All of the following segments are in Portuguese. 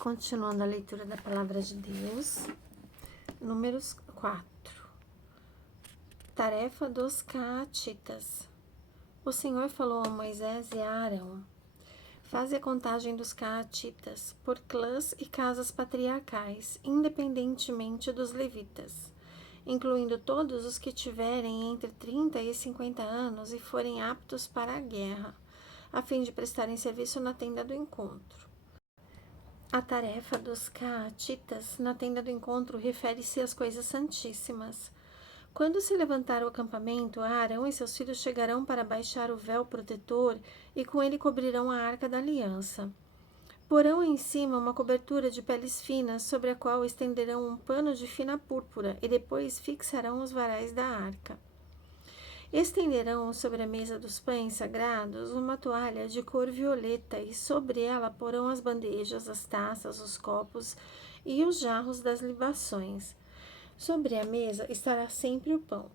Continuando a leitura da Palavra de Deus, números 4. Tarefa dos caatitas. O Senhor falou a Moisés e a Arão: faze a contagem dos caatitas por clãs e casas patriarcais, independentemente dos levitas, incluindo todos os que tiverem entre 30 e 50 anos e forem aptos para a guerra, a fim de prestarem serviço na tenda do encontro. A tarefa dos caatitas na tenda do encontro refere-se às coisas santíssimas. Quando se levantar o acampamento, Arão e seus filhos chegarão para baixar o véu protetor e com ele cobrirão a arca da aliança. Porão em cima uma cobertura de peles finas, sobre a qual estenderão um pano de fina púrpura e depois fixarão os varais da arca. Estenderão sobre a mesa dos pães sagrados uma toalha de cor violeta e sobre ela porão as bandejas, as taças, os copos e os jarros das libações. Sobre a mesa estará sempre o pão.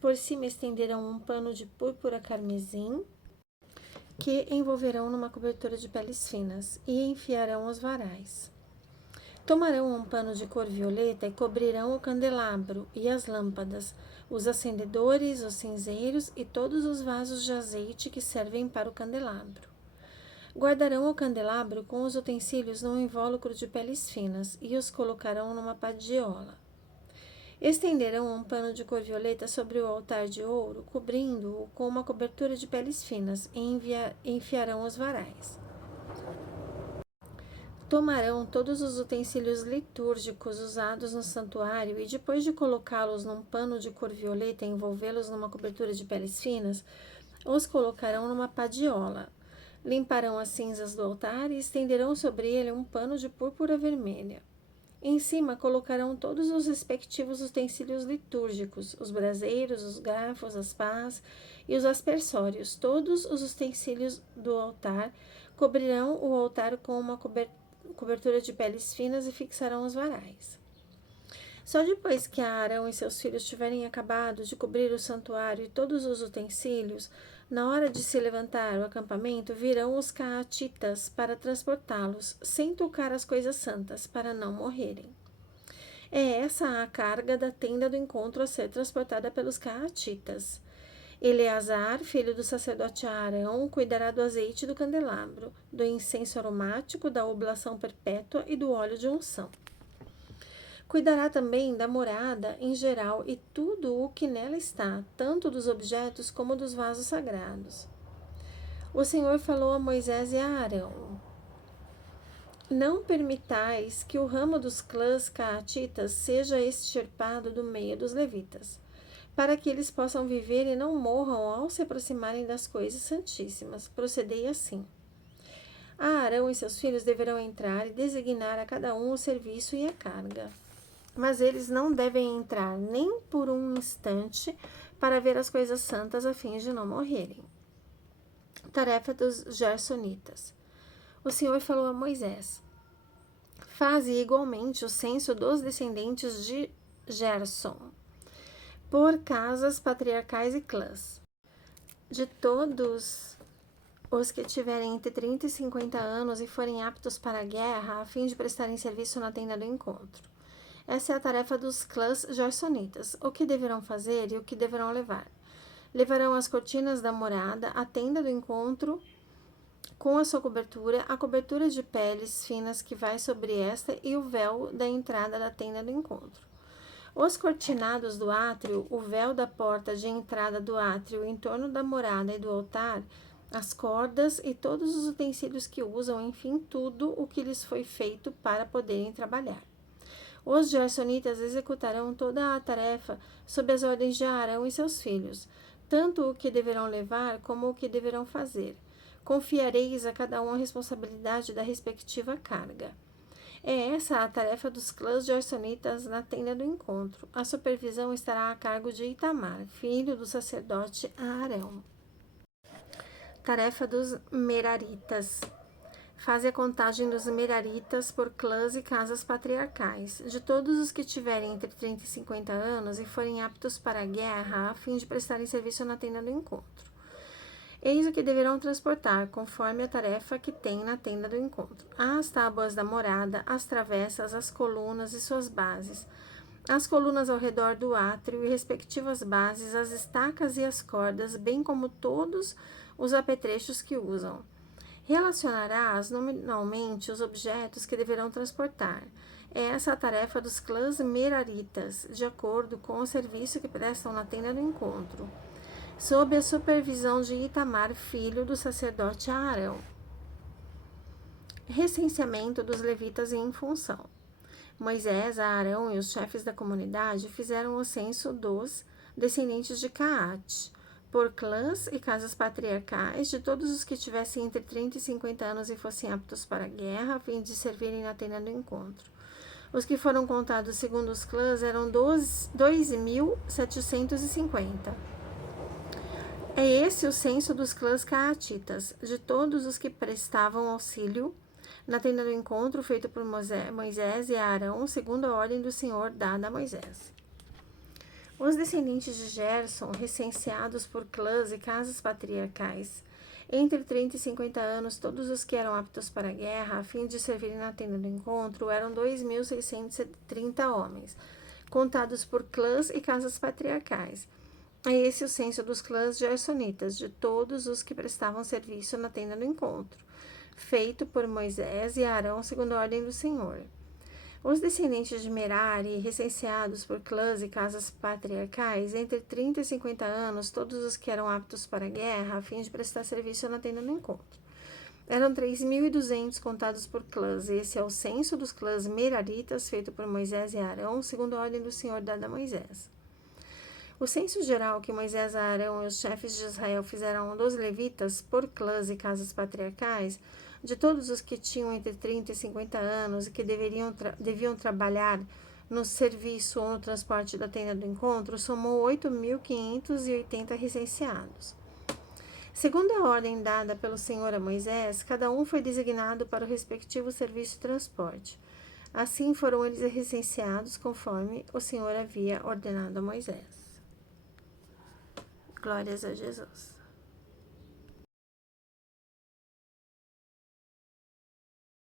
Por cima estenderão um pano de púrpura carmesim que envolverão numa cobertura de peles finas e enfiarão os varais. Tomarão um pano de cor violeta e cobrirão o candelabro e as lâmpadas, os acendedores, os cinzeiros e todos os vasos de azeite que servem para o candelabro. Guardarão o candelabro com os utensílios num invólucro de peles finas e os colocarão numa padiola. Estenderão um pano de cor violeta sobre o altar de ouro, cobrindo-o com uma cobertura de peles finas e enfiarão os varais. Tomarão todos os utensílios litúrgicos usados no santuário e, depois de colocá-los num pano de cor violeta e envolvê-los numa cobertura de peles finas, os colocarão numa padiola. Limparão as cinzas do altar e estenderão sobre ele um pano de púrpura vermelha. Em cima colocarão todos os respectivos utensílios litúrgicos, os braseiros, os garfos, as pás e os aspersórios. Todos os utensílios do altar cobrirão o altar com uma cobertura de peles finas e fixarão os varais. Só depois que Arão e seus filhos tiverem acabado de cobrir o santuário e todos os utensílios, na hora de se levantar o acampamento, virão os caatitas para transportá-los, sem tocar as coisas santas, para não morrerem. É essa a carga da tenda do encontro a ser transportada pelos caatitas. Eleazar, filho do sacerdote Arão, cuidará do azeite do candelabro, do incenso aromático, da oblação perpétua e do óleo de unção. Cuidará também da morada em geral e tudo o que nela está, tanto dos objetos como dos vasos sagrados. O Senhor falou a Moisés e a Arão: não permitais que o ramo dos clãs caatitas seja extirpado do meio dos levitas, para que eles possam viver e não morram ao se aproximarem das coisas santíssimas. Procedei assim. Arão e seus filhos deverão entrar e designar a cada um o serviço e a carga. Mas eles não devem entrar nem por um instante para ver as coisas santas a fim de não morrerem. Tarefa dos Gersonitas. O Senhor falou a Moisés: faze igualmente o censo dos descendentes de Gerson, por casas patriarcais e clãs. De todos os que tiverem entre 30 e 50 anos e forem aptos para a guerra, a fim de prestarem serviço na tenda do encontro. Essa é a tarefa dos clãs gersonitas, o que deverão fazer e o que deverão levar. Levarão as cortinas da morada, a tenda do encontro com a sua cobertura, a cobertura de peles finas que vai sobre esta e o véu da entrada da tenda do encontro. Os cortinados do átrio, o véu da porta de entrada do átrio em torno da morada e do altar, as cordas e todos os utensílios que usam, enfim, tudo o que lhes foi feito para poderem trabalhar. Os gersonitas executarão toda a tarefa sob as ordens de Arão e seus filhos, tanto o que deverão levar como o que deverão fazer. Confiareis a cada um a responsabilidade da respectiva carga. É essa a tarefa dos clãs gersonitas na tenda do encontro. A supervisão estará a cargo de Itamar, filho do sacerdote Arão. Tarefa dos Meraritas. Faze a contagem dos Meraritas por clãs e casas patriarcais, de todos os que tiverem entre 30 e 50 anos e forem aptos para a guerra, a fim de prestarem serviço na tenda do encontro. Eis o que deverão transportar, conforme a tarefa que tem na tenda do encontro: as tábuas da morada, as travessas, as colunas e suas bases, as colunas ao redor do átrio e respectivas bases, as estacas e as cordas, bem como todos os apetrechos que usam. Relacionarás nominalmente os objetos que deverão transportar. É essa a tarefa dos clãs meraritas, de acordo com o serviço que prestam na tenda do encontro, sob a supervisão de Itamar, filho do sacerdote Arão. Recenseamento dos levitas em função. Moisés, Arão e os chefes da comunidade fizeram o censo dos descendentes de Caate, por clãs e casas patriarcais, de todos os que tivessem entre 30 e 50 anos e fossem aptos para a guerra, a fim de servirem na tenda do encontro. Os que foram contados segundo os clãs eram 2.750. É esse o censo dos clãs caatitas, de todos os que prestavam auxílio na tenda do encontro, feito por Moisés e Arão, segundo a ordem do Senhor dada a Moisés. Os descendentes de Gerson, recenseados por clãs e casas patriarcais, entre 30 e 50 anos, todos os que eram aptos para a guerra, a fim de servirem na tenda do encontro, eram 2.630 homens, contados por clãs e casas patriarcais. É esse o censo dos clãs gersonitas, de todos os que prestavam serviço na tenda do encontro, feito por Moisés e Arão, segundo a ordem do Senhor. Os descendentes de Merari, recenseados por clãs e casas patriarcais, entre 30 e 50 anos, todos os que eram aptos para a guerra, a fim de prestar serviço na tenda do encontro. Eram 3.200 contados por clãs. Esse é o censo dos clãs meraritas, feito por Moisés e Arão, segundo a ordem do Senhor dada a Moisés. O censo geral que Moisés, Arão e os chefes de Israel fizeram dos levitas, por clãs e casas patriarcais, de todos os que tinham entre 30 e 50 anos e que deviam trabalhar no serviço ou no transporte da tenda do encontro, somou 8.580 recenseados. Segundo a ordem dada pelo Senhor a Moisés, cada um foi designado para o respectivo serviço de transporte. Assim foram eles recenseados conforme o Senhor havia ordenado a Moisés. Glórias a Jesus.